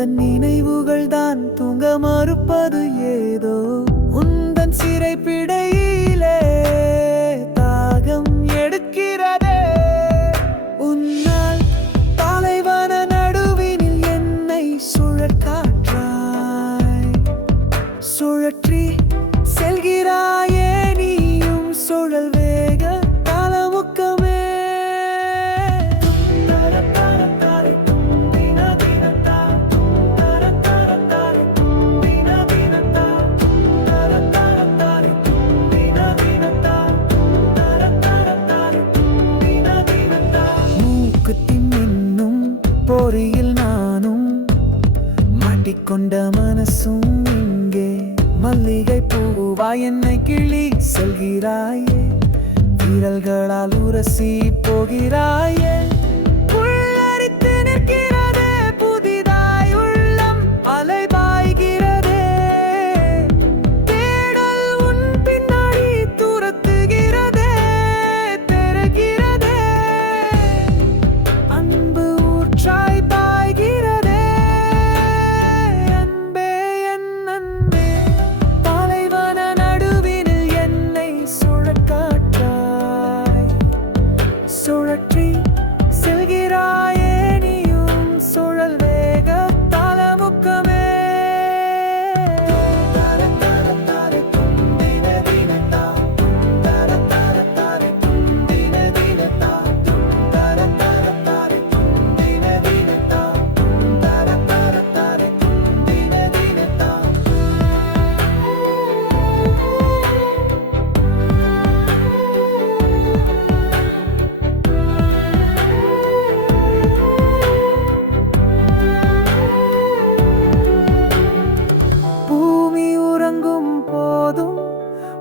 உந்தன் நினைவுகள் தான் தூங்க மறுப்பது ஏதோ. உந்தன் சிறை பொறியில் நானும் மாட்டிக்கொண்ட மனசும் இங்கே. மல்லிகை பூவா என்னை கிளி செல்கிறாயே. விரல்களால் உரசி போகிறாயே.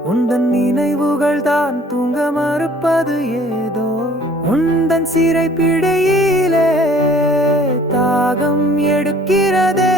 உந்தன் நினைவுகள் தான் தூங்க மறுப்பது ஏதோ. உந்தன் சிறை பிடையிலே தாகம் எடுக்கிறதே